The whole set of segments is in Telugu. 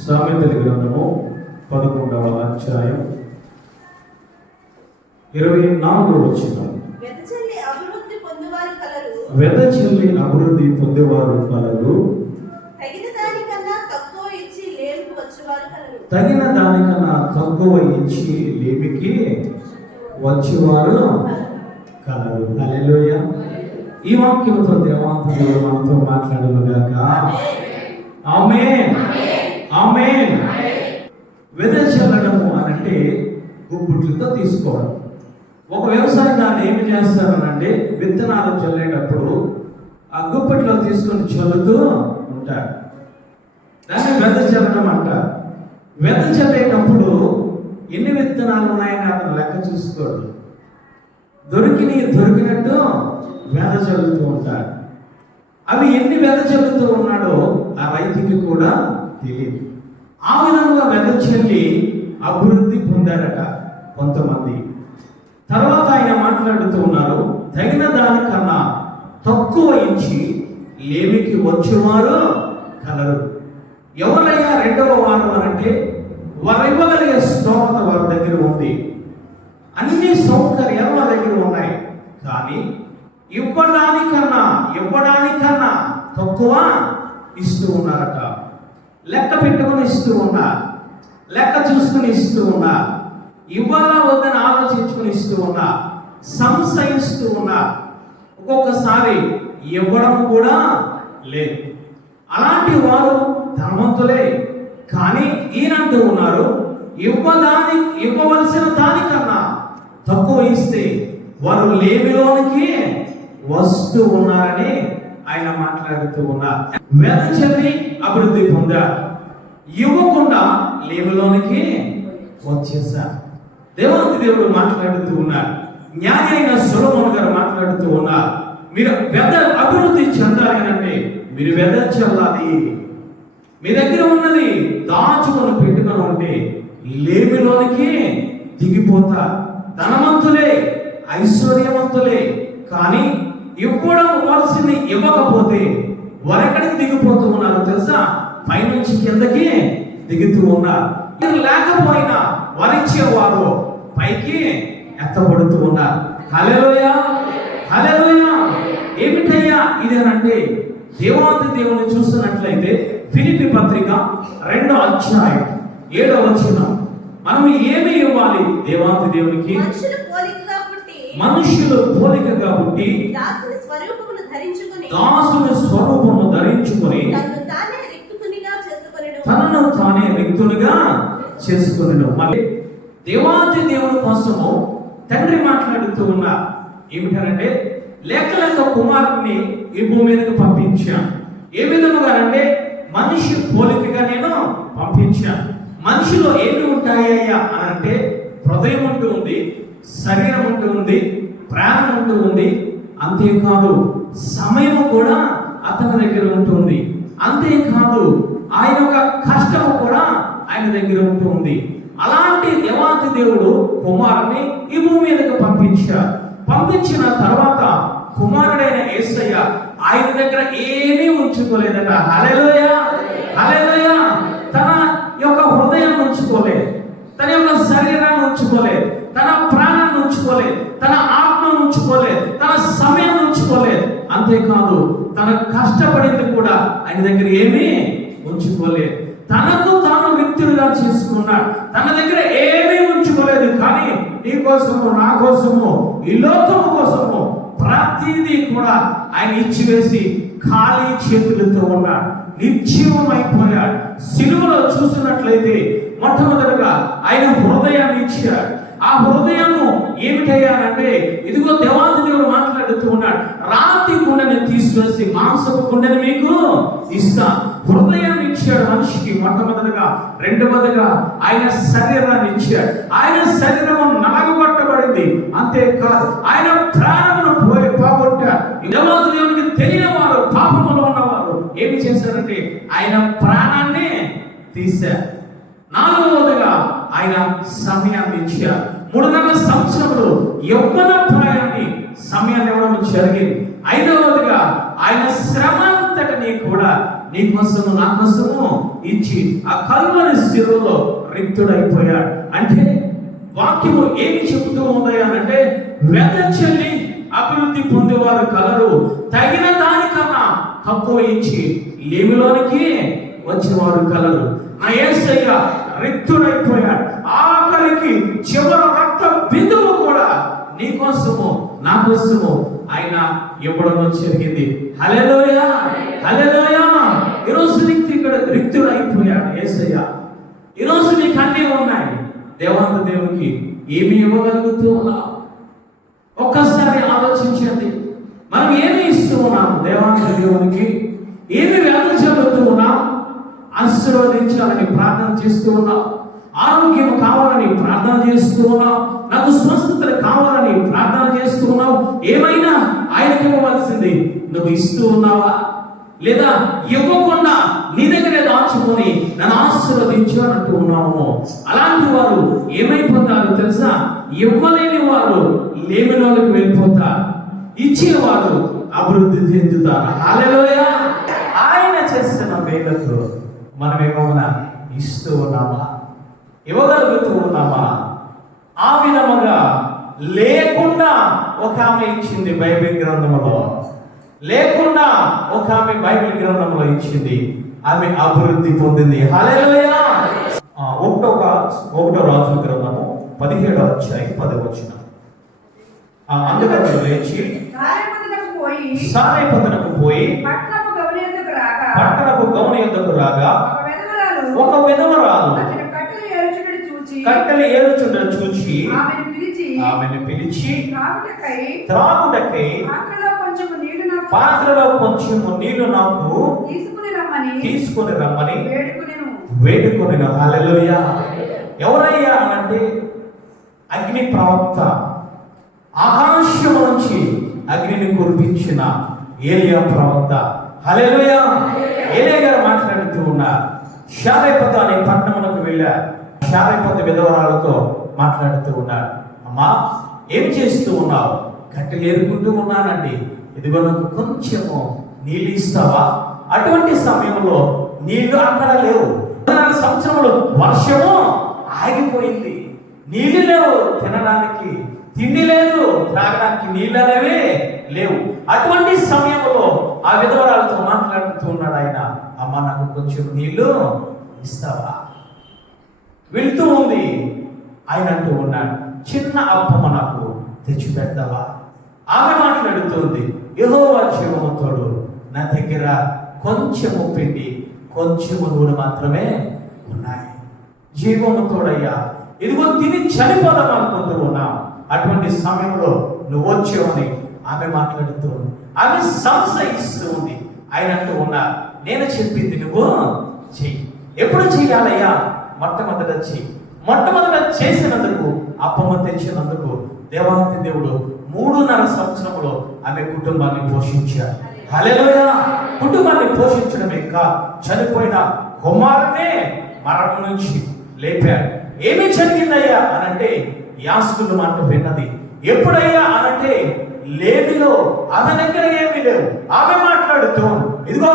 సామెతల గ్రంథము 11వ అధ్యాయం 24వ వచనం. వెదజల్లి అభివృద్ధి పొందేవారు కలరు, తగిన దానికన్నా తక్కువ ఇచ్చి లేమికి వచ్చేవారు కలరు. హల్లెలూయా. ఈ వాక్యంతో దేవాంతుడు మనతో మాట్లాడును గాక. ఆమేన్, ఆమేన్. వెదజల్లడము అంటే గుప్పిట్లతో తీసుకోవడం. ఒక వ్యవసాయదారులు ఏమి చేస్తారనంటే విత్తనాలు చల్లేటప్పుడు ఆ గుప్పిట్లో తీసుకొని చల్లుతూ ఉంటారు. దాన్ని వెదజల్లడం అంటారు. వెదజల్లేటప్పుడు ఎన్ని విత్తనాలు ఉన్నాయని అతను లెక్క చూసుకోడు. దొరికినట్టు వెదజల్లుతూ ఉంటాడు. అవి ఎన్ని వెదజల్లుతూ ఉన్నాడో ఆ రైతుకి కూడా తెలియదు. ఆ విధంగా వెదజల్లి అభివృద్ధి పొందారట కొంతమంది. తర్వాత ఆయన మాట్లాడుతూ ఉన్నారు, తగిన దానికన్నా తక్కువ ఇచ్చి లేమికి వచ్చేవారు కలరు. ఎవరయ్యా రెండవ వారు అంటే వారు ఇవ్వగలిగే స్తోమత వారి దగ్గర ఉంది. అన్ని సౌకర్యాలు వారి దగ్గర ఉన్నాయి. కానీ ఇవ్వడానికన్నా తక్కువ ఇస్తూ ఉన్నారట. లెక్క పెట్టుకుని ఇస్తూ ఉన్నారు, లెక్క చూసుకుని ఇస్తూ ఉన్నారు, ఇవ్వాలా వద్దని ఆలోచించుకుని ఇస్తూ ఉన్నా, సంశయిస్తూ ఉన్నా, ఒక్కొక్కసారి ఇవ్వడం కూడా లేదు. అలాంటి వారు ధనవంతులే. కానీ ఈయనంటూ ఉన్నారు, ఇవ్వవలసిన దానికన్నా తక్కువ ఇస్తే వారు లేమిలోనికి వస్తూ ఉన్నారని ఆయన మాట్లాడుతూ ఉన్నారు. వెదజల్లి అభివృద్ధి పొందారు, ఇవ్వకుండా లేమిలోనికి వచ్చేసారు. దేవుడు మాట్లాడుతూ ఉన్నారు. జ్ఞాని అయిన సొలొమోను గారు మాట్లాడుతూ ఉన్నారు, మీరు అభివృద్ధి చెందాలి అంటే మీరు వెదజల్లాలి. మీ దగ్గర ఉన్నది దాచుకొని పెట్టుకొని ఉంటే లేమిలోనికి దిగిపోతారు. ధనవంతులే, ఐశ్వర్యవంతులే, కానీ ఇవ్వవలసింది ఇవ్వకపోతే వారెక్కడికి దిగిపోతూ ఉన్నారు తెలుసా? పైనుంచి కిందకి దిగుతూ ఉన్నారు. లేకపోయినా వరిచేవారు పైకి ఎత్తబడుతూ ఉన్నారు. హల్లెలూయా, హల్లెలూయా. ఏమిటయ్యా ఇదేనంటే దేవాది దేవుని చూస్తున్నట్లయితే ఫిలిప్పీ పత్రిక 2వ అధ్యాయం 7వ వచనం. మనం ఏమి ఇవ్వాలి దేవాది దేవునికి? మనుషులు పోలికగా పుట్టి దాసుని స్వరూపమును ధరించుకొని తనను తానే రిక్తునిగా చేసుకొనెను. మళ్ళీ దేవాది దేవుని కోసము తండ్రి మాట్లాడుతూ ఉన్నా ఏమిటంటే లెక్క కుమారుడిని ఈ భూమి మీదకి పంపించాను. ఏ విధముగా అంటే మనిషి పోలికగా నేను పంపించాను. మనిషిలో ఏమి ఉంటాయ్యా అని అంటే హృదయం ఉంటూ ఉంది, శరీరం ఉంటూ ఉంది, ప్రాణం ఉంటూ ఉంది. అంతేకాదు సమయం కూడా అతని దగ్గర ఉంటుంది. అంతేకాదు ఆయన యొక్క కష్టం కూడా ఆయన దగ్గర ఉంటుంది. అలాంటి దేవాది దేవుడు కుమారుని ఈ భూమి మీదకి పంపించిన తర్వాత కుమారుడైన యేసయ్య ఆయన దగ్గర ఏమీ ఉంచుకోలేదట. హల్లెలూయా, హల్లెలూయా. తన యొక్క హృదయం ఉంచుకోలేదు, తన యొక్క శరీరాన్ని ఉంచుకోలేదు, తన ప్రాణాన్ని ఉంచుకోలేదు, తన ఆత్మను ఉంచుకోలేదు, తన సమయం ఉంచుకోలేదు. అంతేకాదు తన కష్టపడింది కూడా ఆయన దగ్గర ఏమీ ఉంచుకోలేదు. తనకు తాను వ్యక్తులుగా చేసుకున్నాడు. తన దగ్గర ఏమీ ఉంచుకోలేదు. కానీ నీ కోసము, నా కోసము, ఈ లోకము కోసము ప్రతిదీ కూడా ఆయన ఇచ్చివేసి ఖాళీ చేతులతో ఉన్నాడు. నిర్జీవమైపోయాడు. సిలువలో చూసినట్లయితే మొట్టమొదటిగా ఆయన హృదయాన్ని ఇచ్చాడు. ఆ హృదయము ఏమిటయ్యారంటే ఇదిగో దేవాది దేవుడు మాట్లాడుతూ ఉన్నాడు, రాతి గుండెని తీసివేసి మాంసపు గుండెని మీకు ఇస్తా. హృదయాన్ని ఇచ్చాడు మనిషికి మొట్టమొదటిగా. రెండవదిగా ఆయన శరీరాన్ని ఇచ్చాడు. ఆయన శరీరము నలగొట్టబడింది. అంతేకాదు ఆయన ప్రాణమును పోగొట్టాడు. దేవాది దేవునికి తెలియని వారు, పాపములో ఉన్నవారు ఏమి చేశారంటే ఆయన ప్రాణాన్ని తీశారు. నాలుగవదిగా ఆయన సమయాన్ని ఇచ్చారు. 3.5 సంవత్సరములు యవ్వన ప్రాయాన్ని సమయాన్ని ఇవ్వడం జరిగింది. 5వదిగా ఆయన శ్రమ అంతటినీ కూడా నీ కోసము, నా కోసము ఇచ్చి ఆ కల్వరి శిలువలో రిక్తుడైపోయాడు. అంటే వాక్యము ఏమి చెబుతూ ఉంది అంటే, వెదజల్లి అభివృద్ధి పొందేవారు కలరు, తగిన దానికన్నా తక్కువ ఇచ్చి లేమిలోనికి వచ్చేవారు కలరు. ఆ యేసయ్య రిక్తుడైపోయాడు. ఆఖరికి చివరి రక్త బిందువు కూడా నీ కోసము నా కోసము ఆయన ఇవ్వడం జరిగింది. హల్లెలూయా, హల్లెలూయా. ఈరోజు రిక్తుడైపోయాడు యేసయ్య. ఈరోజు నీకు అన్నీ ఉన్నాయి. దేవాంత దేవునికి ఏమి ఇవ్వగలుగుతూ ఉన్నావు? ఒక్కసారి ఆలోచించండి. మనం ఏమి ఇస్తూ ఉన్నాం దేవాంత దేవునికి? ఏమి వెదజల్లుతూ ఉన్నాం? ఆశీర్వదించాలని ప్రార్థన చేస్తూ ఉన్నాం, ఆరోగ్యం కావాలని ప్రార్థన చేస్తూ ఉన్నాం, నాకు స్వస్థతలు కావాలని ప్రార్థన చేస్తూ ఉన్నావు. ఏమైనా ఆయనకి ఇవ్వవలసింది నువ్వు ఇస్తూ ఉన్నావా? లేదా ఇవ్వకుండా నీ దగ్గరే దాచుకొని నన్ను ఆశీర్వదించు అంటూ ఉన్నాము. అలాంటి వారు ఏమైపోతారు తెలుసా? ఇవ్వలేని వారు లేమిలోకి వెళ్ళిపోతారు, ఇచ్చేవారు అభివృద్ధి చెందుతారు. హల్లెలూయా. ఆయన చేస్తున్న మేలకు మనం ఏమన్నా ఇస్తూ ఉన్నామా? ఇవ్వగలుగుతూ ఉన్నామా? ఆ విధముగా లేకుండా ఒక ఆమె ఇచ్చింది బైబిల్ గ్రంథంలో, లేకుండా ఒక ఆమె బైబిల్ గ్రంథంలో ఇచ్చింది, ఆమె అభివృద్ధి పొందింది. హల్లెలూయా. ఒకటో రాజుల గ్రంథము 17వ అధ్యాయం 10వ వచనం. అందుకని లేచి సారేపతనకు పోయి పట్టణపు గౌని యొద్దకు రాగా ఒక విధవరాలు కట్టెలు ఏరుచుండను చూచి ఆమెను పిలిచి త్రాగుటకై పాత్రలో కొంచెము నీళ్లు నాకు తీసుకుని రమ్మని వేడుకొనెను. హల్లెలూయా. ఎవరయ్యా అనంటే అగ్ని ప్రవక్త, ఆకాశం నుంచి అగ్నిని కురిపించిన ఏలియా ప్రవక్త. హల్లెలూయా. ఏలియా గారు మాట్లాడుతూ ఉన్నారు. శారేపతు అనే పట్టణమునకు వెళ్ళారు. శారేపతు విధవరాలతో మాట్లాడుతూ ఉన్నాడు. అమ్మా, ఏం చేస్తూ ఉన్నావు? కట్టెలు ఏరుకుంటూ ఉన్నానండి, ఇదిగో నాకు కొంచెము నీళ్ళు ఇస్తావా? అటువంటి సమయంలో నీళ్లు అక్కడ లేవు. 4 సంవత్సరంలో వర్షము ఆగిపోయింది, నీళ్లు లేవు, తినడానికి తిండి లేదు, త్రాగడానికి నీళ్ళు అనేవి లేవు. అటువంటి సమయంలో ఆ విధవరాలతో మాట్లాడుతూ ఉన్నాడు ఆయన. అమ్మ, నాకు కొంచెం నీళ్లు ఇస్తావా? వెళ్తూ ఉంది. ఆయన అంటూ ఉన్నాడు, చిన్న అప్పమ్మ నాకు తెచ్చి పెడతావా? ఆమె మాట్లాడుతుంది, యెహోవా జీవముతోడు, నా దగ్గర కొంచెము పిండి కొంచెము నూనె మాత్రమే ఉన్నాయి. జీవముతోడయ్యా, ఇదిగో తిని చనిపోదాం అనుకుంటూ ఉన్నా. అటువంటి సమయంలో నువ్వు వచ్చావని ఆమె మాట్లాడుతూ ఉంది. ఆమె సంశయిస్తూ ఉంది. ఆయన అంటూ ఉన్నా, నేను చెప్పింది నువ్వు చెయ్యి. ఎప్పుడు చెయ్యాలయ్యా? మొట్టమొదట చెయ్యి. మొట్టమొదట చేసినందుకు, అప్పమ్మ తెచ్చినందుకు దేవాతి దేవుడు 3.5 సంవత్సరంలో ఆమె కుటుంబాన్ని పోషించారు. హల్లెలూయా. కుటుంబాన్ని పోషించడమే కాదు, చనిపోయిన కుమారునే మరణం నుంచి లేపాడు. ఏమి జరిగిందయ్యా అనంటే, యాజకుల మాట విన్నది. ఎప్పుడయ్యా అనంటే, లేమిలో ఆమె దగ్గర ఏమీ లేవు. ఆమె మాట్లాడుతూ, ఇదిగో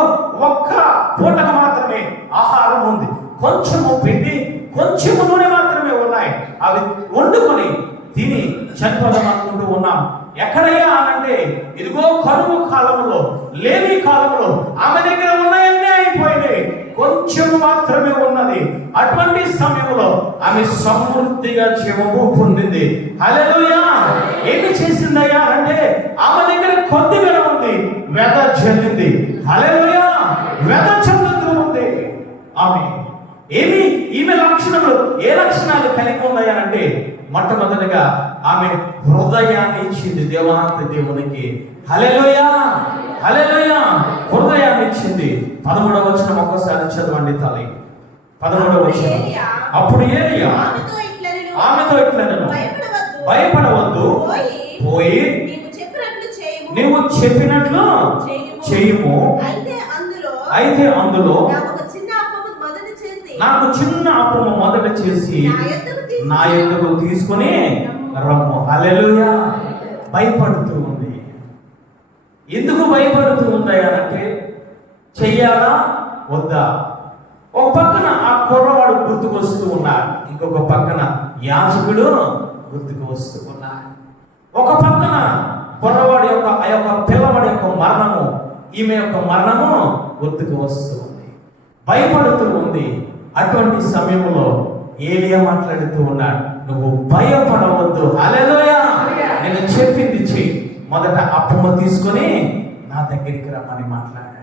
ఒక్క పూటకు మాత్రమే ఆహారం ఉంది, కొంచెము పిండి కొంచెము నూనె మాత్రమే ఉన్నాయి, అవి వండుకొని తిని చనిపోదాం అనుకుంటూ ఉన్నాం. ఎక్కడయ్యా అనంటే, ఇదిగో కరువు కాలంలో, లేమి కాలంలో ఆమె దగ్గర ఉన్నాయన్నీ అయిపోయినాయి, కొంచెం మాత్రమే ఉన్నది. అటువంటి సమయంలో ఆమె సమృద్ధిగా జీవము పొందింది. హల్లెలూయా. ఏమి చేసిందయ్యా అంటే, ఆమె దగ్గర కొద్దిగా ఉంది, వెద చెల్లింది. హల్లెలూయా. వెద చెల్లుతూ ఉంది ఆమె. ఏమి ఈమె లక్షణాలు, ఏ లక్షణాలు కలిగి ఉన్నాయా అంటే, మొట్టమొదటిగా ఆమె హృదయాన్ని ఇచ్చింది దేవాంత దేవునికి. హల్లెలూయా, హల్లెలూయా. హృదయాన్ని ఇచ్చింది. 13వ వచనం ఒక్కసారి చదవండి తల్లి. 13వ వచనం. అప్పుడు ఏలియా ఆమెతో ఇట్లనెను, భయపడవద్దు, పోయి నీవు చెప్పినట్లు చేయుము. అయితే అందులో నాకు చిన్న అప్పము మొదట చేసి నా యొద్దకు తీసుకొని రమ్ము. హల్లెలూయా. భయపడుతూ ఉంది. ఎందుకు భయపడుతూ ఉందయ్యానంటే, చెయ్యాలా వద్దా? ఒక పక్కన ఆ కుర్రవాడు గుర్తుకొస్తూ ఉన్నాడు, ఇంకొక పక్కన యాజకుడు గుర్తుకు వస్తూ ఉన్నాడు. ఒక పక్కన కుర్రవాడి యొక్క ఆ యొక్క పిల్లవాడి యొక్క మరణము, ఈమె యొక్క మరణము గుర్తుకు వస్తూ ఉంది, భయపడుతూ ఉంది. అటువంటి సమయంలో ఏలియా మాట్లాడుతూ ఉన్నాడు, నువ్వు భయపడవద్దు, హల్లెలూయా, నేను చెప్పింది చెయ్యి, మొదట అప్పమ్మ తీసుకొని నా దగ్గరికి రమ్మని మాట్లాడాడు.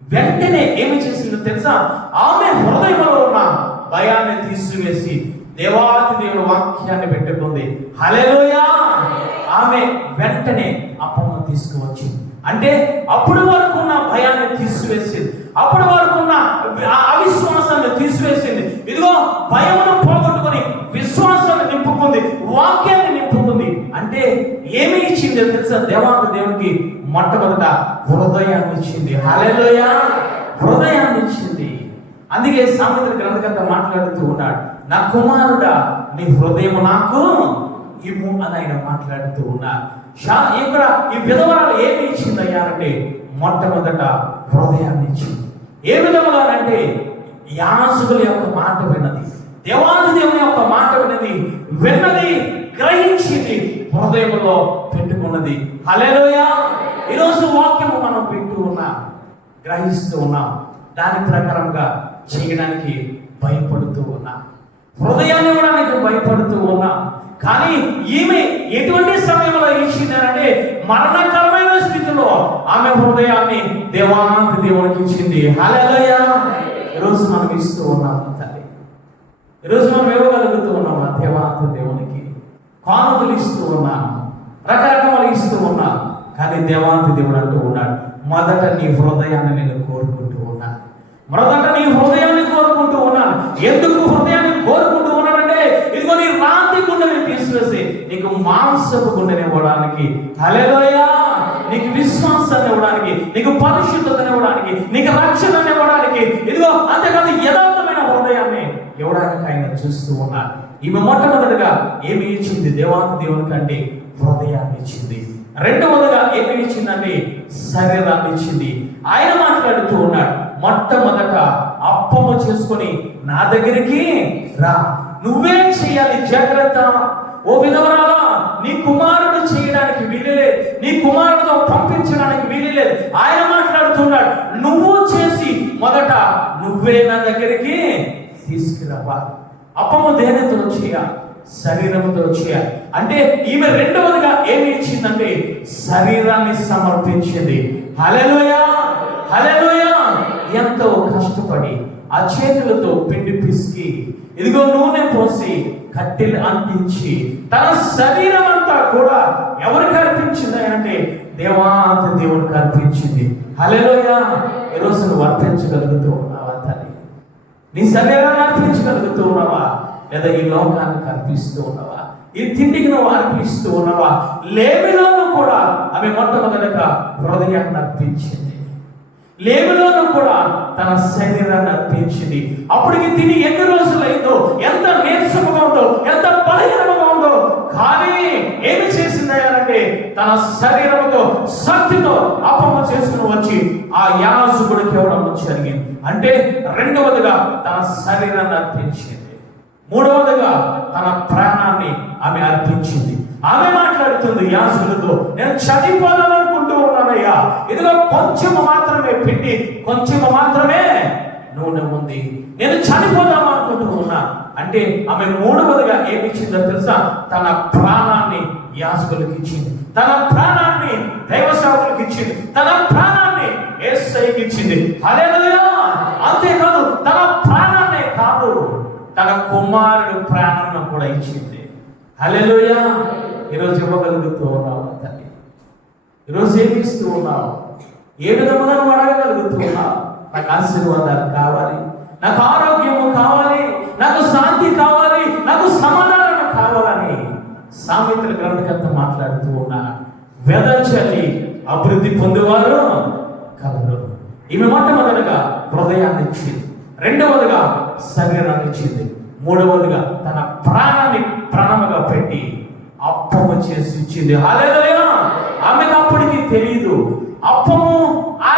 వెంటనే ఏమి చేసిందో తెలుసా? ఆమె హృదయంలో ఉన్న భయాన్ని తీసివేసి దేవాతి దేవుడు వాక్యాన్ని పెట్టుకుంది, హల్లెలూయా. ఆమె వెంటనే అప్పమ్మ తీసుకువచ్చింది. అంటే అప్పుడు వరకు ఉన్న భయాన్ని తీసివేసింది, అప్పుడు వరకు ఉన్న అవిశ్వాసాన్ని తీసివేసింది. ఇదిగో భయమును పోగొట్టుకొని విశ్వాసాన్ని నింపుకుంది, వాక్యాన్ని నింపుకుంది. అంటే ఏమి ఇచ్చిందో తెలుసా? దేవాతి దేవునికి మొట్టమొదట హృదయాన్ని ఇచ్చింది, హల్లెలూయా, హృదయాన్ని ఇచ్చింది. అందుకే సామెతల గ్రంథకర్త మాట్లాడుతూ ఉన్నాడు, నా కుమారుడా నీ హృదయం నాకు ఇమ్ము అని ఆయన మాట్లాడుతూ ఉన్నారు. ఇక్కడ ఈ విధవరాలు ఏమి ఇచ్చిందయ్యా అంటే మొట్టమొదట హృదయాన్ని ఇచ్చింది. ఏ విధముగా అంటే యాజకుల యొక్క మాట విన్నది, దేవాది దేవుని యొక్క మాట విన్నది, గ్రహించింది, హృదయంలో పెట్టుకున్నది, హల్లెలూయా. ఈరోజు వాక్యము మనం వింటూ ఉన్నాం, గ్రహిస్తూ ఉన్నాం, దాని ప్రకారంగా చేయడానికి భయపడుతూ ఉన్నాం, హృదయాన్ని ఇవ్వడానికి భయపడుతూ ఉన్నాం. కానీ ఈమె ఎటువంటి సమయంలో ఇచ్చిందంటే మరణకరమైన స్థితిలో ఆమె హృదయాన్ని దేవాతి దేవునికి ఇచ్చింది, హల్లెలూయా. ఈరోజు మనం ఇస్తూ ఉన్నాం తల్లి, ఈరోజు మనం ఇవ్వగలుగుతూ ఉన్నామా దేవాతి దేవునికి? కానుకలు ఇస్తూ ఉన్నాం, రకరకాలు ఇస్తూ ఉన్నాం. కానీ దేవాతి దేవుడు అంటూ ఉన్నాడు, మొదట నీ హృదయాన్ని నేను కోరుకుంటూ ఉన్నాను, మొదట నీ హృదయాన్ని కోరుకుంటూ ఉన్నాను. ఎందుకు హృదయాన్ని కోరుకుంటూ ఉన్నానంటే ఇదిగో నీ రాతి గుండెని తీసివేసి నీకు మాంసపు గుండెని ఇవ్వడానికి, హల్లెలూయా, నీకు విశ్వాసాన్ని ఇవ్వడానికి, నీకు పరిశుద్ధతని ఇవ్వడానికి, నీకు రక్షణని ఇవ్వడానికి, ఇదిగో అంతేకాదు యథార్థమైన హృదయాన్ని ఇవ్వడానికి ఆయన చూస్తూ ఉన్నాడు. ఈమె మొట్టమొదటిగా ఏమి ఇచ్చింది? దేవాతి దేవునికి అంటే హృదయాన్ని ఇచ్చింది. రెండవదిగా ఏమి ఇచ్చిందంటే శరీరాన్ని ఇచ్చింది. ఆయన మాట్లాడుతూ ఉన్నాడు, మొట్టమొదట అప్పము చేసుకొని నా దగ్గరికి రా, నువ్వే చేయాలి, జాగ్రత్త. ఓ విధవరాలా, నీ కుమారుడు చేయడానికి వీలులేదు, నీ కుమారుడితో పంపించడానికి వీలులేదు. ఆయన మాట్లాడుతున్నాడు, నువ్వు చేసి మొదట నువ్వే నా దగ్గరికి తీసుకురావాలి. అప్పము దేనితో చేయాలి? శరీరంతో చేయాలి. అంటే ఈమె రెండవదిగా ఏమి ఇచ్చిందంటే శరీరాన్ని సమర్పించింది, హల్లెలూయా, హల్లెలూయా. ఎంతో కష్టపడి ఆ చేతులతో పిండి పిసికి ఇదిగో నూనె పోసి కట్టెలు అంటించి తన శరీరం అంతా కూడా ఎవరికి అర్పించింది అంటే దేవాతి దేవునికి అర్పించింది, హల్లెలూయా. ఈరోజు నువ్వు అర్పించగలుగుతూ ఉన్నావా తల్లి? నీ శరీరాన్ని అర్పించగలుగుతూ ఉన్నావా? లేదా ఈ లోకానికి అర్పిస్తూ ఉన్నావా? ఈ తిండికి నువ్వు అర్పిస్తూ ఉన్నావా? లేమిలోనూ కూడా ఆమె మొట్టమొదటిగా హృదయాన్ని అర్పించింది, లేమిలోనూ కూడా తన శరీరాన్ని అర్పించింది. అప్పటికి తిని ఎన్ని రోజులైందో, ఎంత నీరసముగా ఉందో, ఎంత బలహీనముగా ఉందో, కానీ ఏమి చేసిందంటే తన శరీరంతో శక్తితో అప్పము చేసుకుని వచ్చి ఆ యాజకుడికి ఇవ్వడం జరిగింది. అంటే రెండవదిగా తన శరీరాన్ని అర్పించింది, మూడవదిగా తన ప్రాణాన్ని ఆమె అర్పించింది. ఆమె మాట్లాడుతుంది యాజకులతో, నేను చనిపోవాలనుకుంటూ ఉన్నానయ్యా, ఇదిగో కొంచెము మాత్రమే పిండి, కొంచెము మాత్రమే నూనె ఉంది, నేను చనిపోదాం అనుకుంటూ ఉన్నా. అంటే ఆమె మూడవదిగా ఏమి ఇచ్చిందో తెలుసా? తన ప్రాణాన్ని యాజకులకు ఇచ్చింది, తన ప్రాణాన్ని దైవ సేవకులకు ఇచ్చింది, తన ప్రాణాన్ని యేసయ్యకి ఇచ్చింది, హల్లెలూయా. అంతేకాదు తన ప్రాణాన్నే కాదు, తన కుమారుడు ప్రాణాన్ని కూడా ఇచ్చింది, హల్లెలూయా. ఈరోజు ఇవ్వగలుగుతూ ఉన్నావు తల్లి? ఈరోజు ఏమి ఇస్తూ ఉన్నావు? ఏ విధముగా నువ్వు అడగగలుగుతూ ఉన్నావు? నాకు ఆశీర్వాదాలు కావాలి, నాకు ఆరోగ్యము కావాలి, నాకు శాంతి కావాలి, నాకు సమాధానం కావాలని సామెతల గ్రంథకర్త మాట్లాడుతూ ఉన్నాడు. వెదజల్లి అభివృద్ధి పొందేవారు కలరు. ఈమె మొట్టమొదటిగా హృదయాన్ని ఇచ్చింది, రెండవదిగా శరీరాన్ని ఇచ్చింది, మూడవదిగా తన ప్రాణాన్ని ప్రాణముగా పెట్టి అప్పము చేసి ఇచ్చింది, హల్లెలూయా. ఆమెకు అప్పటికి తెలియదు, అప్పము ఆ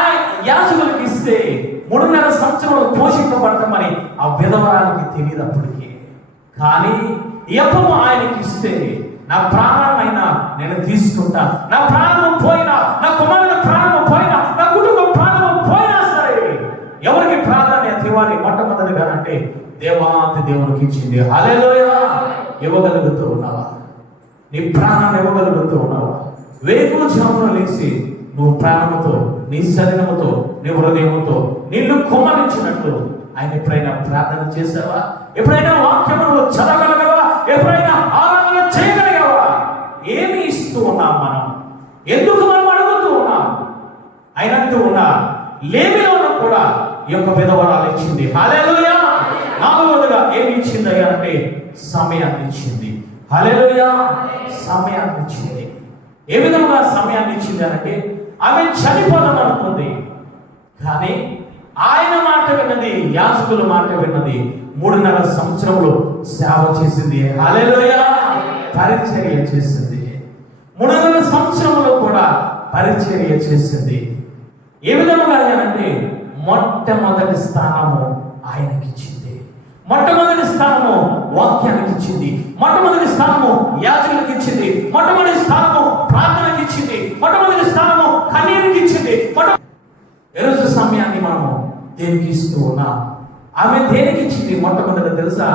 యాజకులకు ఇస్తే 3.5 సంవత్సరాలు పోషింపబడతామని ఆ విధవరానికి తెలియదప్పటికీ. కానీ ఈ అప్పము ఆయనకి ఇస్తే నా ప్రాణమైనా నేను తీసుకుంటా, నా ప్రాణం పోయినా, నా కుమారుడు ప్రాణం పోయినా, నా కుటుంబం ప్రాణం పోయినా సరే ఎవరికి ప్రాధాన్యత ఇవ్వాలి మొట్టమొదటిగా అంటే దేవాది దేవునికి ఇచ్చింది. హల్లెలూయా. ఇవ్వగలుగుతూ ఉన్నావా? నీ ప్రాణాన్ని ఇవ్వగలుగుతూ ఉన్నావా? వేకువజామున లేచి నువ్వు ప్రాణముతో, నీ శరీరముతో, నీ హృదయముతో నిన్ను కుమ్మరించినట్లు ఆయన ఎప్పుడైనా ప్రార్థన చేసావా? ఎప్పుడైనా వాక్యమును చదవగలగవా? ఎప్పుడైనా ఆరాధన చేయగలిగావా? ఏమి ఇస్తూ ఉన్నాం మనం? ఎందుకు మనం అడుగుతూ ఉన్నాం? అయినంటూ ఉన్నా లేమిలోనూ కూడా ఈ యొక్క విధవరాలు ఇచ్చింది. హల్లెలూయా. నాలుగవదిగా ఏమి ఇచ్చింది అంటే సమయాన్ని ఇచ్చింది. హల్లెలూయా. సమయాన్ని ఇచ్చింది. ఏ విధంగా సమయాన్ని ఇచ్చింది అంటే ఆమె చనిపోదాం అనుకుంది, కానీ ఆయన మాట విన్నది, యాజకుల మాట విన్నది. 3.5 సంవత్సరములు సేవ చేసింది. హల్లెలూయా. పరిచర్య చేసింది. 3.5 సంవత్సరములు కూడా పరిచర్య చేసింది. ఏ విధంగా అంటే మొట్టమొదటి స్థానము ఆయనకి ఇచ్చింది. మొట్టమొదటి స్థానము వాక్యానికి ఇచ్చింది. మొట్టమొదటి స్థానము యాజకులకు ఇచ్చింది. మొట్టమొదటి స్థానము ప్రార్థనకి ఇచ్చింది. మొట్టమొదటి స్థానము కన్నీరుకి ఇచ్చింది. ఈరోజు సమయాన్ని మనము దేనికి ఇస్తూ ఉన్నాం? ఆమె దేనికి ఇచ్చింది? మొట్టమొదటి తెలుసా?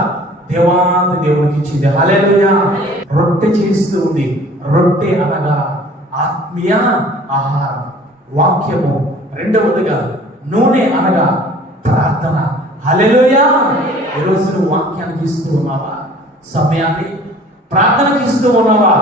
దేవాది దేవునికి ఇచ్చింది. హల్లెలూయా. రొట్టె చేస్తూ ఉంది. రొట్టె అనగా ఆత్మీయ ఆహారం, వాక్యము. రెండవదిగా నూనె అనగా ప్రార్థన. హల్లెలూయా. ఈరోజు నువ్వు వాక్యానికి ఇస్తూ ఉన్నావా? సమయాన్ని ప్రార్థనకి ఇస్తూ ఉన్నావా?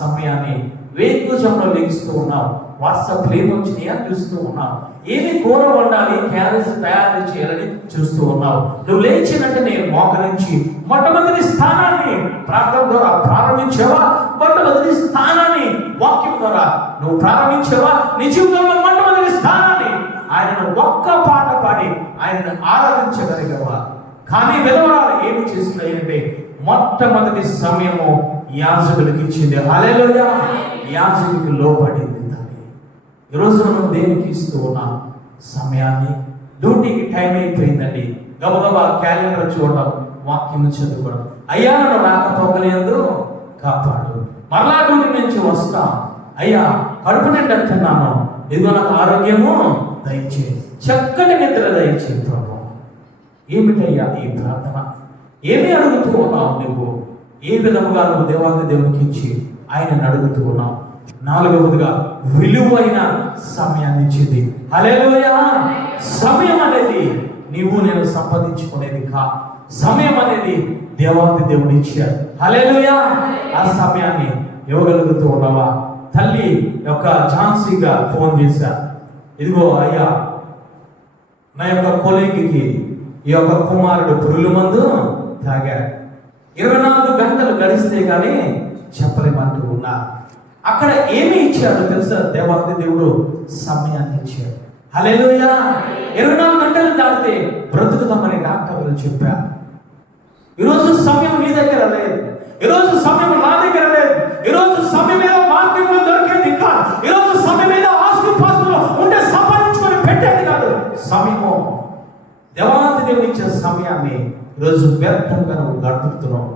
సమయాన్ని వేకువజామున లెగిస్తూ ఉన్నావు. వాట్సాప్ ఏమొచ్చినాయా చూస్తూ ఉన్నావు. ఏమి కూర వండాలి, క్యారేజ్ తయారు చేయాలని చూస్తూ ఉన్నావు. నువ్వు లేచినట్టు నేను మోకరించి మొట్టమొదటి స్థానాన్ని ప్రార్థన ద్వారా ప్రారంభించావా? మొట్టమొదటి స్థానాన్ని వాక్యం ద్వారా నువ్వు ప్రారంభించావా? నీ జీవితంలో మొట్టమొదటి స్థానాన్ని ఆయనను ఒక్క పాట పాడి ఆయనను ఆరాధించగలిగావా? కానీ విధవరాలు ఏమి చేసింది అంటే మొట్టమొదటి సమయము యాజకుడికి ఇచ్చింది. హల్లెలూయా. యాజకుడికి లోపడింది. ఈరోజు మనం దేనికి ఇస్తూ ఉన్నాం? సమయాన్ని. డ్యూటీకి టైం అయిపోయిందండి, గబగబా క్యాలెండర్ చూడడం, వాక్యం చదువుకోవడం. అయ్యా నన్ను రాకపోకలేదు కాపాడు. మరలా డ్యూటీ నుంచి వస్తాం, అయ్యా కడుపు నిండా తిన్నాను, ఇదిగో నాకు ఆరోగ్యము దయచేయి, చక్కటి నిద్ర దయచేయి ప్రభు. ఏమిటయ్యా ఈ ప్రార్థన? ఏమి అడుగుతూ ఉన్నావు నువ్వు? ఏ విధముగా నువ్వు దేవాది దేవునికి ఇచ్చి ఆయనను అడుగుతూ ఉన్నావు? నాలుగవదిగా విలువైన సమయాన్ని ఇచ్చింది. హల్లెలూయా. సమయం అనేది నీవు నేను సంపాదించుకునేది కా. సమయం అనేది దేవాది దేవుడు ఇచ్చాడు. హల్లెలూయా. ఆ సమయాన్ని ఇవ్వగలుగుతూ ఉన్నావా? తల్లి యొక్క ఝాన్సీగా ఫోన్ చేశా, ఇదిగో అయ్యా నా యొక్క కొలీగ్కి ఈ యొక్క కుమారుడు పురుల మందు తాగాడు, 24 గంటలు గడిస్తే కానీ చెప్పలేమంటూ ఉన్నా. అక్కడ ఏమి ఇచ్చాడు తెలుసా? దేవాది దేవుడు సమయాన్ని ఇచ్చాడు. హల్లెలూయా. 24 గంటలు దాటితే బ్రతుకుతామని డాక్టర్లు చెప్పారు. ఈరోజు సమయం నీ దగ్గర లేదు. ఈరోజు సమయం నా దగ్గర లేదు. ఈరోజు సమయం ఏదో మార్కెట్లో దొరికేది కాదు. ఈరోజు సమయం ఏదో ఆస్తి పాస్తులు ఉంటే సంపాదించుకొని పెట్టేది కాదు. సమయము దేవాది దేవుడు ఇచ్చిన సమయాన్ని ఈరోజు వ్యర్థంగా నువ్వు గడుపుతున్నావు.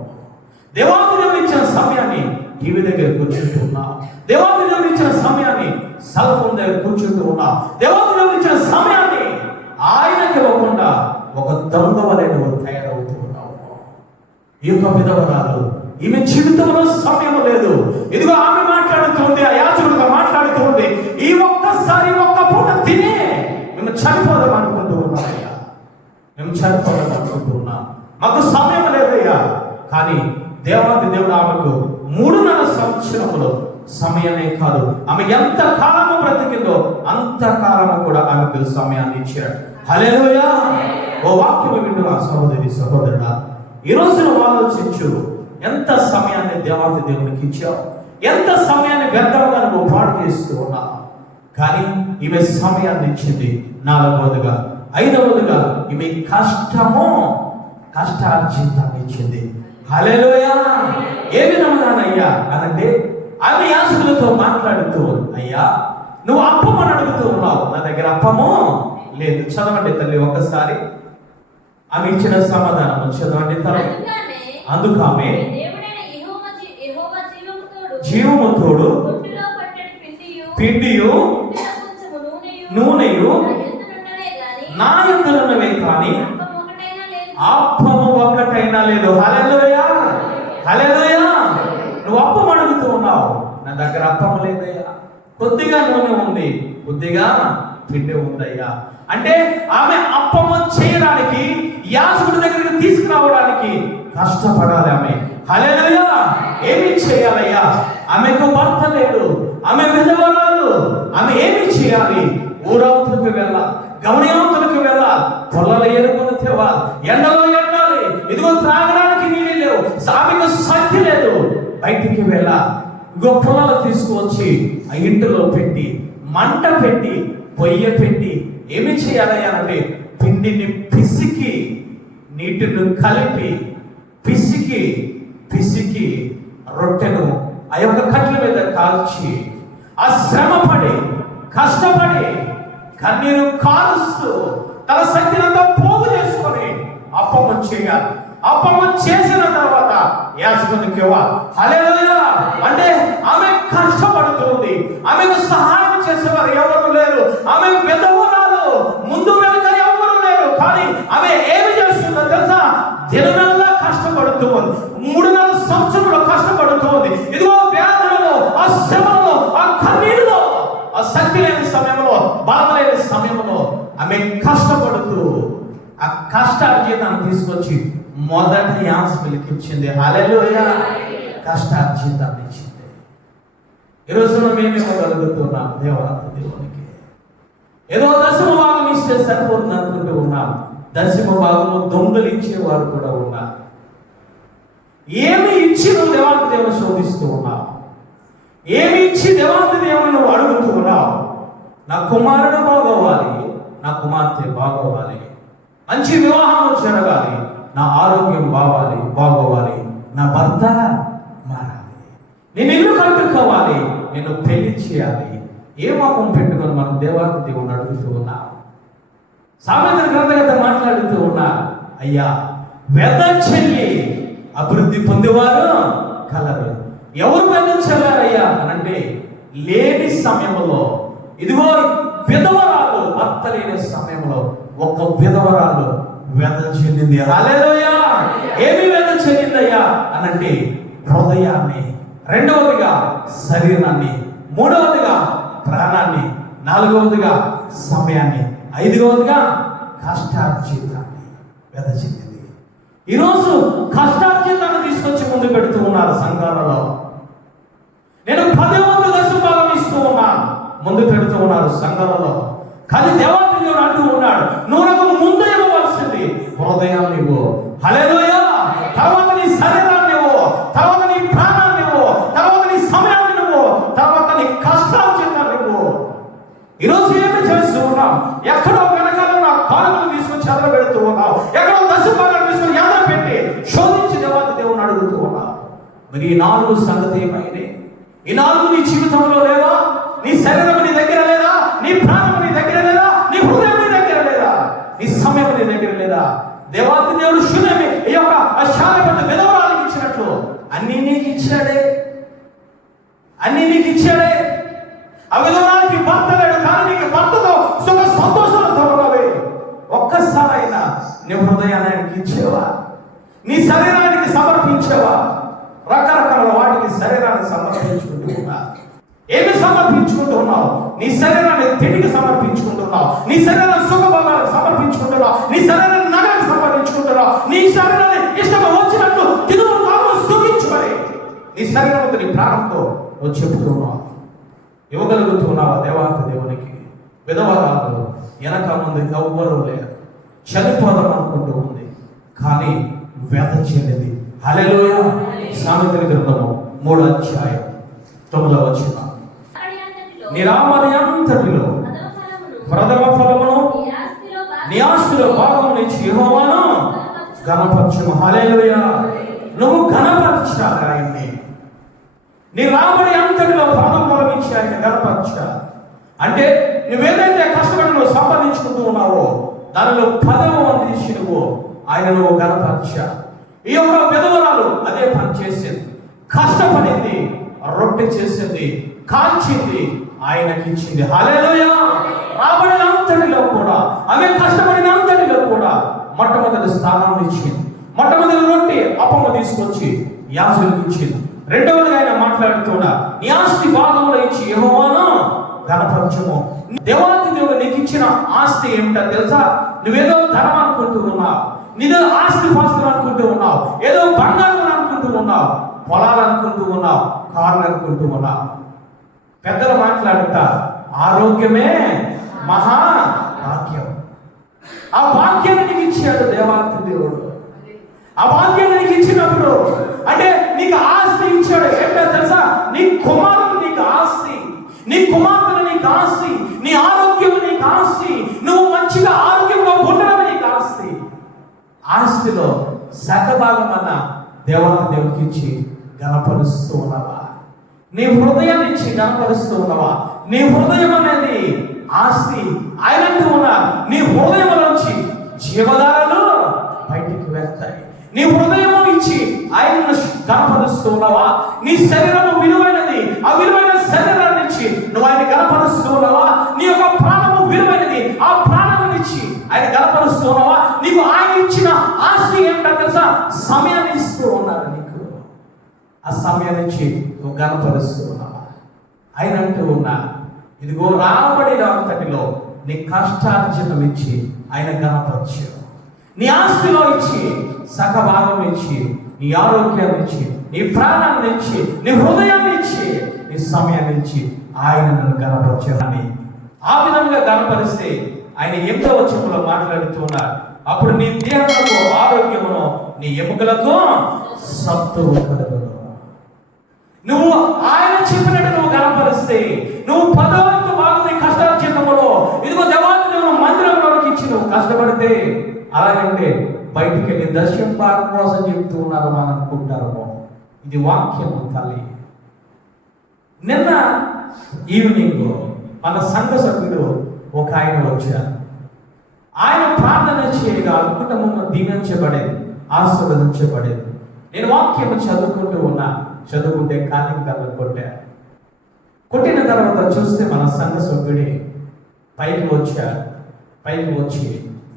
దేవాది దేవుడు ఇచ్చిన సమయాన్ని టీవీ దగ్గర కూర్చుంటూ ఉన్నావు. దేవాది దేవుడు ఇచ్చిన సమయాన్ని సెల్ ఫోన్ దగ్గర కూర్చుంటూ ఉన్నావు. దేవాది దేవుడు ఇచ్చిన సమయాన్ని ఆయనకి ఇవ్వకుండా ఒక దొంగ వలె నువ్వు తయారవుతూ ఉన్నావు. ఈ యొక్క విధవరాలు, ఈమె జీవితంలో సమయం లేదు. ఇదిగో ఆమె మాట్లాడుతుంది, ఆ యాజకుడిగా మాట్లాడుతుంది, ఈ ఒక్కసారి ఒక్క పూట తినే మేము చనిపోదాం అనుకుంటూ ఉన్నామయ్యా, మేము చనిపోదాం అనుకుంటూ ఉన్నాం, మాకు సమయం లేదయ్యా. కానీ దేవాది దేవుడు ఆమెకు 3.5 సంవత్సరములు సమయమే కాదు, ఆమె ఎంత కాలము బ్రతికిందో అంత కాలము కూడా ఆమెకు సమయాన్ని ఇచ్చాడు. హల్లెలూయా. ఓ వాక్యము వింటున్న సహోదరి సహోదరుడా, ఈ రోజు నువ్వు ఆలోచించు, ఎంత సమయాన్ని దేవాది దేవునికి ఇచ్చావు, ఎంత సమయాన్ని వ్యర్థంగా నువ్వు పాడు చేస్తూ ఉన్నావు. కానీ ఈమె సమయాన్ని ఇచ్చింది. 4వదిగా 5వదిగా ఈమె కష్టార్జితాన్ని ఇచ్చింది. హల్లెలూయా. ఏ విధముగానయ్యా అనంటే ఆమె యాజకులతో మాట్లాడుతూ, అయ్యా నువ్వు అప్పమని అడుగుతూ ఉన్నావు, నా దగ్గర అప్పము లేదు. చదవండి తల్లి ఒక్కసారి. ఆమె ఇచ్చిన సమాధానం చదవండి తల్లి. అందుకు ఆమె జీవము తోడు పిండియు నూనెయు నా యుద్ధలున్నవే కానీ అప్పము ఒక్కటైనా లేదు. హల్లెలూయా, హల్లెలూయా. నువ్వు అప్పం అడుగుతూ ఉన్నావు, నా దగ్గర అప్పం లేదయ్యా. కొద్దిగా నూనె ఉంది, కొద్దిగా పిండి ఉందయ్యా. అంటే ఆమె అప్పము చేయడానికి, యాజకుడి దగ్గరికి తీసుకురావడానికి కష్టపడాలి ఆమె. హల్లెలూయా. ఏమి చేయాలయ్యా? ఆమెకు భర్త లేడు, ఆమె విధవరాలు. ఆమె ఏమి చేయాలి? ఊరవతలకు వెళ్ళాలి, గమనీయవతలకు వెళ్ళాలి, పొలాలు ఏరుకొని తేవాలి, ఎండలో ఎండాలి. ఇదిగో త్రాగడానికి నీళ్ళు లేవు, ఆమెకు శక్తి లేదు. బయటికి వెళ్ళాలి, ఇగో పొలాలు తీసుకువచ్చి ఆ ఇంటిలో పెట్టి, మంట పెట్టి, పొయ్య పెట్టి ఏమి చేయాలి అంటే పిండిని పిసికి, నీటిని కలిపి పిసికి పిసికి రొట్టెను ఆ యొక్క కట్ల మీద కాల్చి, ఆ శ్రమపడి కష్టపడి కన్నీరు కాలుస్తూ తన శక్తినంతా పోగు చేసుకొని అప్పము చేయాలి. అప్పము చేసిన తర్వాత యాజకునికి ఇవ్వాలి. హల్లెలూయా. అంటే ఆమె కష్టపడుతుంది, ఆమెకు సహాయం చేసేవారు ఎవరు లేరు, ఆమె విధవరాలు, ముందు వెనుక ఎవరు లేరు. కానీ ఆమె ఏమి చేస్తుందో తెలుసా? దినమెల్లా కష్టపడుతూ ఉంది, 3 సంవత్సరంలో కష్టపడుతూ ఉంది. ఇదిగో వ్యాధులలో, ఆ శ్రమలో, ఆ కన్నీరులో, ఆ శక్తి లేని సమయంలో, బలం లేని సమయంలో ఆమె కష్టపడుతూ ఆ కష్టార్జితాన్ని తీసుకొచ్చి మొదటి యాజకునికి ఇచ్చింది. హల్లెలూయా. కష్టార్జితాన్ని ఇచ్చింది. ఈరోజు మేము ఇవ్వగలుగుతున్నాం దేవునికి. ఏదో 10వ భాగం ఇస్తే సరిపోతుంది అనుకుంటూ ఉన్నాం. 10వ భాగము దొంగలు ఇచ్చేవారు కూడా ఉన్నారు. ఏమి ఇచ్చి నువ్వు దేవానికి దేవుని శోధిస్తూ ఉన్నావు? ఏమి ఇచ్చి దేవానికి దేవుని నువ్వు అడుగుతూ ఉన్నావు? నా కుమారుడు బాగోవాలి, నా కుమార్తె బాగోవాలి, మంచి వివాహం జరగాలి, నా ఆరోగ్యం బాగోవాలి, నా భర్త మారాలి, నేను ఇల్లు కట్టుకోవాలి, నేను పెళ్లి చేయాలి. ఏ మాపం పెట్టుకొని మనం దేవానికి దేవుని అడుగుతూ ఉన్నాం? సామెతల గ్రంథకర్త మాట్లాడుతూ ఉన్నా, అయ్యా వెద చెల్లి అభివృద్ధి పొందేవారు కలరు. ఎవరు వెద చెల్లారయ్యా అనంటే లేని సమయంలో, ఇదిగో విధవరాలు, భర్త లేని సమయంలో ఒక విధవరాలు వెద చెల్లింది. హల్లెలూయా. ఏమి వెద చెల్లిందయ్యా అనంటే హృదయాన్ని, రెండవదిగా శరీరాన్ని, మూడవదిగా ప్రాణాన్ని, నాలుగవదిగా సమయాన్ని, ఐదవదిగా కష్టార్జితాన్ని వెద చెల్లింది. ఈరోజు కష్టార్జితాన్ని తీసుకొచ్చి ముందు పెడుతూ ఉన్నారు సంఘాలలో. నేను 10వ భాగం ఇస్తూ ఉన్నాను, ముందు పెడుతూ ఉన్నారు సంఘాలలో. కానీ దేవానికి దేవుడు అంటూ ఉన్నాడు, నువ్వు నాకు ముందు ఇవ్వవలసింది హృదయాన్ని ఇవ్వు. హల్లెలూయా. తర్వాత నీ శరీరాన్ని ఇవ్వు, తర్వాత నీ ప్రాణాన్ని ఇవ్వు, తర్వాత నీ సమయాన్ని ఇవ్వు, తర్వాత నీ కష్టార్జితాన్ని ఇవ్వు. ఈరోజు ఏమి చేస్తూ ఉన్నాం? ఎక్కడో వెనకాల నా కానుకలు తీసుకొని చెదర పెడుతూ ఉన్నావు, ఎక్కడో 10 భాగాలు తీసుకొని యాద పెట్టి శోధించి దేవానికి దేవుని అడుగుతూ ఉన్నావు. మరి ఈ 4 సంగతి ఏమైంది? ఈ 4 నీ జీవితంలో లేవా? నీ శరీరం నీ దగ్గర లేదా? నీ ప్రాణం నీ దగ్గర లేదా? నీ హృదయం నీ దగ్గర లేదా? నీ సమయం నీ దగ్గర లేదా? దేవాతి దేవుడు శూన్యమే ఈ యొక్క శాలపట్టు విధవరాలకు ఇచ్చినట్లు అన్ని నీకు ఇచ్చాడే, అన్ని నీకు ఇచ్చాడే. ఆ విధవరానికి భర్త లేడు, కానీ నీకు భర్తతో సుఖ సంతోషాలతో ఉన్నవే. ఒక్కసారైనా నీ హృదయానికి ఇచ్చేవా? నీ శరీరానికి సమర్పించేవా? రకరకాల వాటికి శరీరాన్ని సమర్పించుకుంటూ ఉన్నా. ఏమి సమర్పించుకుంటూ ఉన్నావు? నీ శరీరాన్ని తిండికి సమర్పించుకుంటున్నావు, నీ శరీరాన్ని సుఖభోగాలకు సమర్పించుకుంటున్నావు, నీ శరీరాన్ని నగలకు సమర్పించుకుంటున్నావు, నీ శరీరాన్ని ఇష్టం వచ్చినట్లు తిరుగు సుఖించుకొని నీ శరీరంతో నీ ప్రాణంతో చెప్పుతున్నావు. ఇవ్వగలుగుతున్నావా దేవానికి దేవునికి? విధవరాలు వెనక ముందు ఎవ్వరూ లేరు, చనిపోదాం అనుకుంటూ ఉంది, కానీ వేద చెల్లింది. హల్లెలూయా. సామెతల గ్రంథము 3వ అధ్యాయం 9వ వచనం, నీ రామని అంతటిలో ప్రథమ ఫలమును నీ ఆస్తిలో భాగము నుంచి యెహోవాను ఘనపరచుము. హల్లెలూయా. నువ్వు ఘనపరచాలి ఆయన్ని. నీ రాబడి అంతటిలో ప్రథమ ఫలం ఇచ్చి ఆయన ఘనపరచాలి. అంటే నువ్వేదైతే కష్టపడి నువ్వు సంపాదించుకుంటూ ఉన్నావో దానిలో 10వ తీసి నువ్వు ఆయన నువ్వు గణపరచా. ఈ యొక్క విధవరాలు అదే పని చేసింది, కష్టపడింది, రొట్టె చేసింది, కాల్చింది, ఆయనకి ఇచ్చింది. హల్లెలూయా. రాబడిన అంతటిలో కూడా, ఆమె కష్టపడిన అంతటిలో కూడా మొట్టమొదటి స్థానాన్ని ఇచ్చింది. మొట్టమొదటి రొట్టె అప్పమ్మ తీసుకొచ్చి యాజకులకు ఇచ్చింది. రెండవది ఆయన మాట్లాడుతున్నా, నీ ఆస్తి భాగంలో ఇచ్చి యెహోవాను గణపరచము. దేవాతి దేవుడు నీకు ఇచ్చిన ఆస్తి ఏమిటో తెలుసా? నువ్వేదో ధనం అనుకుంటూ ఉన్నావు, నీదో ఆస్తి పాస్తులు అనుకుంటూ ఉన్నావు, ఏదో బంగారం అనుకుంటూ ఉన్నావు, పొలాలు అనుకుంటూ ఉన్నావు, కార్లు అనుకుంటూ ఉన్నావు. పెద్దలు మాట్లాడుతా, ఆరోగ్యమే మహా భాగ్యం. ఆ భాగ్యాన్ని నీకు ఇచ్చాడు దేవాతి దేవుడు. ఆ భాగ్యాన్ని నీకు ఇచ్చినప్పుడు అంటే నీకు ఆస్తి ఇచ్చాడు. ఏంటో తెలుసా? నీ కుమారుడు నీకు ఆస్తి, నీ కుమార్తెలు నీకు ఆస్తి, నీ ఆరోగ్యం నీకు ఆస్తి, నువ్వు మంచిగా ఆరోగ్యంగా ఉండడం నీకు ఆస్తి. ఆస్తిలో సగభాగం అన్న దేవాతి దేవుడికి ఇచ్చి గణపరుస్తూ ఉన్నావా? నీ హృదయాన్ని ఇచ్చి గణపరుస్తూ ఉన్నావా? నీ హృదయం అనేది ఆస్తి. ఆయనంటూ ఉన్నా, నీ హృదయంలోంచి జీవధారలు బయటికి వెళ్తాయి. నీ హృదయము ఇచ్చి ఆయనను గణపరుస్తూ ఉన్నావా? నీ శరీరము విలువైనది, ఆ విలువైన శరీరాన్ని ఇచ్చి నువ్వు ఆయన గణపరుస్తూ ఉన్నావా? నీ యొక్క ప్రాణము విలువైనది, ఆ ప్రాణాన్ని ఇచ్చి ఆయన గణపరుస్తూ ఉన్నావా? నీకు ఆయన ఇచ్చిన ఆస్తి ఏంటో తెలుసా? సమయాన్ని ఇస్తూ ఉన్నారు నీకు. ఆ సమయాన్ని ఇచ్చి నువ్వు గణపరుస్తూ ఉన్నావా? ఆయన అంటూ ఉన్నా, ఇదిగో రాబడిన అంతటిలో నీ కష్టార్జితం ఇచ్చి ఆయన గణపరచు. నీ ఆస్తిలో ఇచ్చి సగభాగం ఇచ్చి, నీ ఆరోగ్యాన్ని ఇచ్చి, నీ ప్రాణాన్ని ఇచ్చి, నీ హృదయాన్ని ఇచ్చి, నీ సమయాన్ని ఇచ్చి ఆయన నన్ను గణపరచాలని. ఆ విధంగా గణపరిస్తే ఆయన 8వ వచనంలో మాట్లాడుతున్నారు, అప్పుడు నీ దేహములకు ఆరోగ్యమును, నీ ఎముకలకు సత్తువు కలుగును. నువ్వు ఆయన చెప్పినట్టు నువ్వు గణపరిస్తే, నువ్వు 10వ వంతు భాగం నీ కష్టార్జితములో ఇదిగో దేవాతి దేవుడు మందిరంలోకి ఇచ్చి నువ్వు కష్టపడితే, అలాగంటే బయటికి వెళ్ళి దర్శనం భాగం కోసం చెప్తూ ఉన్నారు అని అనుకుంటారేమో. ఇది వాక్యము తల్లి. నిన్న ఈవినింగ్ మన సంఘ సభ్యుడు ఒక ఆయన వచ్చారు. ఆయన ప్రార్థన చేయగా కుటుంబంలో దీవించబడేది, ఆశీర్వదించబడేది. నేను వాక్యం చదువుకుంటూ ఉన్నా, చదువుకుంటే కాలింగ్ కళ్ళ కొట్టిన తర్వాత చూస్తే మన సంఘ సభ్యుడే పైకి వచ్చారు. పైకి వచ్చి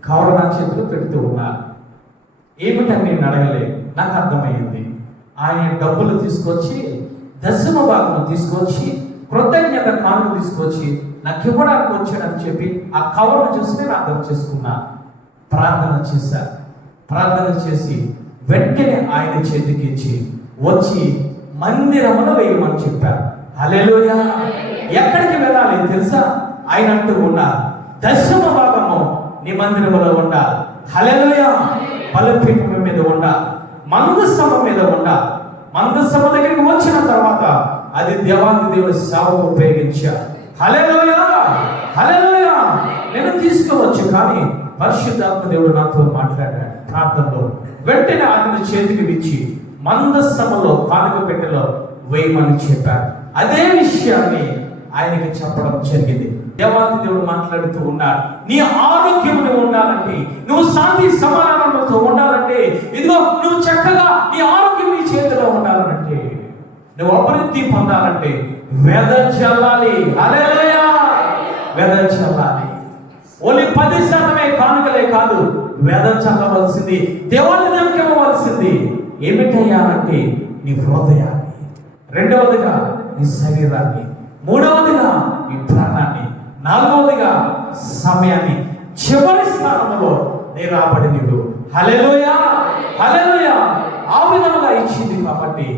కవర నా చేతులు పెడుతూ ఉన్నారు. ఏమిటని నేను అడగలేదు, నాకు అర్థమైంది. ఆయన డబ్బులు తీసుకొచ్చి, దశమ భాగం తీసుకొచ్చి, కృతజ్ఞత కానుక తీసుకొచ్చి నాకు ఇవ్వడానికి వచ్చాడని చెప్పి ఆ కవర్ను చూసి నేను అర్థం చేసుకున్నా. ప్రార్థన చేశాను. ప్రార్థన చేసి వెంటనే ఆయన చేతికి ఇచ్చి వచ్చి మందిరములో వేయమని చెప్పారు. హల్లెలూయా. ఎక్కడికి వెళ్ళాలి తెలుసా? ఆయన అంటూ ఉన్నారు, దశమ భాగము నీ మందిరములో ఉండాలి. హల్లెలూయా. బలిపీఠం మీద ఉండాలి, మందసమ మీద ఉండాలి. మందసమ దగ్గరికి వచ్చిన తర్వాత అది దేవాది దేవుడి సేవకు ఉపయోగించారు. హల్లెలూయా. హల్లెలూయా. నేను తీసుకోవచ్చు, కానీ పరిశుద్ధాత్మ దేవుడు నాతో మాట్లాడాడు ప్రార్థనలో. వెంటనే అతని చేతికి ఇచ్చి మందసమలో కానుక పెట్టెలో వేయమని చెప్పారు. అదే విషయాన్ని ఆయనకి చెప్పడం జరిగింది. దేవాది దేవుడు మాట్లాడుతూ ఉన్నాడు, నీ ఆరోగ్యం ఉండాలంటే, నువ్వు శాంతి సమాధానంతో ఉండాలంటే, ఇదిగో నువ్వు చక్కగా నీ ఆరోగ్యం నీ చేతిలో ఉండాలంటే, నువ్వు అభివృద్ధి పొందాలంటే వెదజల్లాలి. హల్లెలూయా. వెదజల్లాలి. ఓన్లీ 10% కానుకలే కాదు, వెదజల్లవలసింది, దేవుని దగ్గరికి ఇవ్వవలసింది. ఏమిటయ్యా అంటే నీ హృదయాన్ని, రెండవదిగా నీ శరీరాన్ని, మూడవదిగా నీ ప్రాణాన్ని, నాలుగవదిగా సమయాన్ని, చివరి స్థానంలో నీ రాబడి నీవు. హల్లెలూయా. హల్లెలూయా. ఆ విధంగా ఇచ్చింది కాబట్టి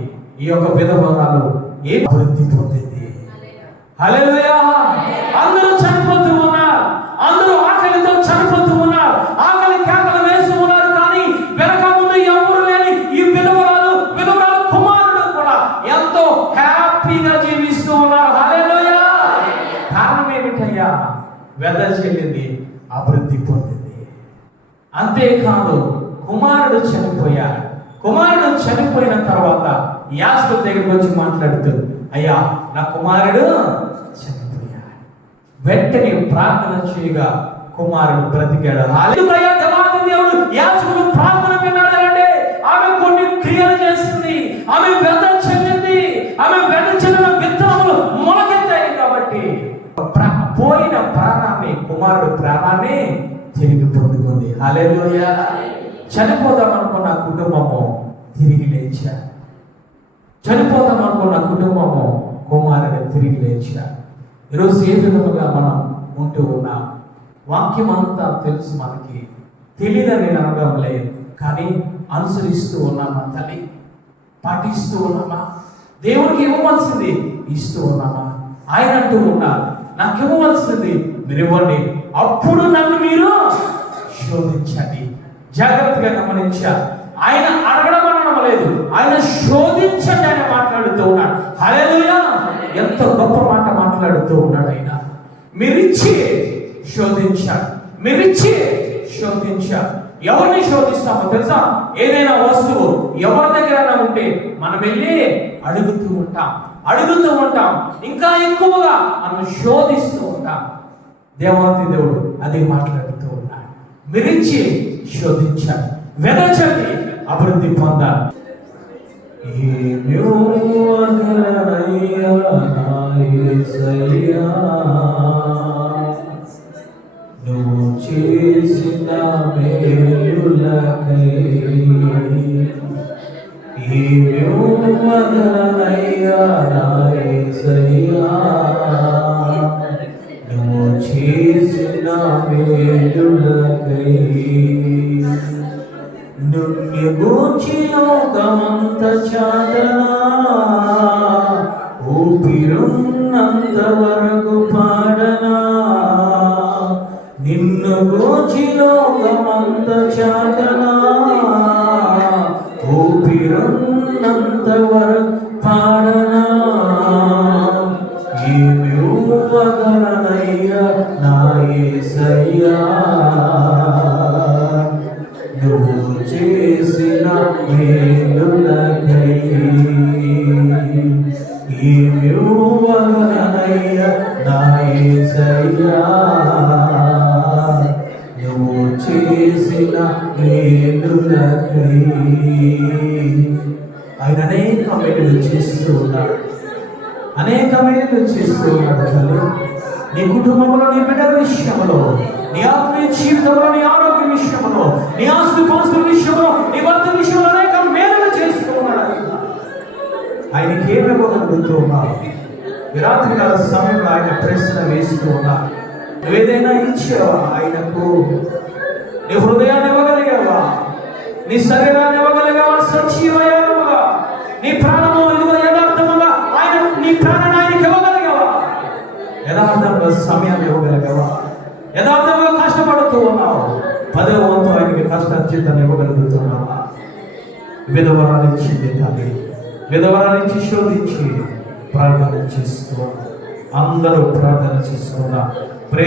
ఈ యొక్క విధవరాలు ఏ అభివృద్ధి పొందింది. హల్లెలూయా. అందరూ చనిపోతూ ఉన్నారు, అందరూ ఆకలితో చనిపోతూ ఉన్నారు, ఆకలి కేకలు వేస్తూ ఉన్నారు. కానీ వెనక ముందు ఎవరు లేని ఈ విధవరాలు కుమారుడు కూడా ఎంతో హ్యాపీగా జీవిస్తూ ఉన్నారు. హల్లెలూయా. కారణం ఏమిటయ్యా? వెదజల్లింది, అభివృద్ధి పొందింది. అంతేకాదు కుమారుడు చనిపోయాడు. కుమారుడు చనిపోయిన తర్వాత యాజకుడి దగ్గరికి వచ్చి మాట్లాడుతూ, అయ్యా నా కుమారుడు చనిపోయాడు, వెంటనే ప్రార్థన చేయగా కుమారుడు బ్రతికాడు. హల్లెలూయా! దేవాది దేవుడు యాజకుడు ప్రార్థన విన్నాడంటే ఆమె కొన్ని క్రియలు చేస్తుంది, ఆమె వ్యధ చెందింది, ఆమె వ్యధ చెందిన విత్తనములు మొలకెత్తాయి. కాబట్టి పోయిన ప్రాణాన్ని, కుమారుడు ప్రాణాన్ని తిరిగి పొందుకుంది. హల్లెలూయా! చనిపోదాం అనుకున్న కుటుంబము తిరిగి లేచారు. చనిపోదాం అనుకున్న కుటుంబము కుమారుడు తిరిగి లేచారు. ఈరోజు ఏ విధముగా మనం ఉంటూ ఉన్నాం? వాక్యం అంతా తెలుసు, మనకి తెలియదని అనడం లేదు, కానీ అనుసరిస్తూ ఉన్నామా తల్లి? పాటిస్తూ ఉన్నామా? దేవుడికి ఇవ్వవలసింది ఇస్తూ ఉన్నామా? ఆయన అంటూ ఉన్నారు, నాకు ఇవ్వవలసింది మీరు ఇవ్వండి, అప్పుడు నన్ను మీరు శోధించండి. జాగ్రత్తగా గమనించారు. ఆయన అడగడం అనడం లేదు, ఆయన శోధించండి అని మాట్లాడుతూ ఉన్నాడు. హల్లెలూయా! ఎంత గొప్ప మాట మాట్లాడుతూ ఉన్నాడు ఆయన. మీరిచ్చి శోధించాడు, మీరిచ్చి శోధించాడు. ఎవరిని శోధిస్తామో తెలుసా? ఏదైనా వస్తువు ఎవరి దగ్గర ఉంటే మనం వెళ్ళి అడుగుతూ ఉంటాం, ఇంకా ఎక్కువగా మనం శోధిస్తూ ఉంటాం. దేవాతి దేవుడు అదే మాట్లాడుతూ ఉన్నాడు. మీరిచ్చి శోధించాడు, వెదచండి, అభివృద్ధి పొందాలి. నువ్వు చేసిన మేలులకై నువ్వు చేసిన మేలులకై నిన్ను గూర్చి లోకమంత చాటనా, ఊపిరున్నంత వరకు పాడనా. నిన్ను గూర్చి లోకమంత చాటనా, ఊపిరున్నంత వరకు పాడనా. ఏమి ఊపగలనయ్యా నా యేసయ్యా, నువ్వు చేసిన మేలులకై. ఏమి ఊపగలనయ్యా నా యేసయ్యా, నువ్వు చేసిన మేలులకై. ఆయన అనేక మేలు చేస్తూ ఉన్నాడు, అనేక మేలు చేస్తూ ఉన్నాడు. తల్లి, నీ కుటుంబంలో, నీ బిడ్డల విషయంలో, నీ ఆత్మీయ జీవితంలో, నీ ఆరోగ్య విషయంలో, నీ ఆస్తి పాస్తుల విషయంలో, నీ భర్త విషయంలో అనేక మేలు చేస్తూ ఉన్నాడు. ఆయనకి ఏమి ఇవ్వగలుగుతూ ఉన్నాడు? ఈ రాత్రి కాల సమయంలో ఆయన ప్రశ్న వేస్తూ ఉన్నాడు. నువ్వేదైనా ఇచ్చావా ఆయనకు? నీ హృదయాన్ని ఇవ్వగలిగావా? నీ శరీరాన్ని ఇవ్వగలిగావా? సజీవయాలుగా నీ ప్రాణము ఇదిగో యథార్థముగా ఆయన, నీ ప్రాణాన్ని ఆయనకి ఇవ్వగలిగావా? యథార్థంగా సమయాన్ని ఇవ్వగలిగావా? యథార్థంగా కష్టపడుతూ ఉన్నావు, 10వ వంతు ఆయనకి కష్టార్జితాన్ని ఇవ్వగలుగుతున్నావా? విధవరాలిచ్చింది తల్లి, విధవరాలిచ్చి శోధించి ప్రార్థన చేస్తూ అందరూ ప్రార్థన చేస్తున్నా.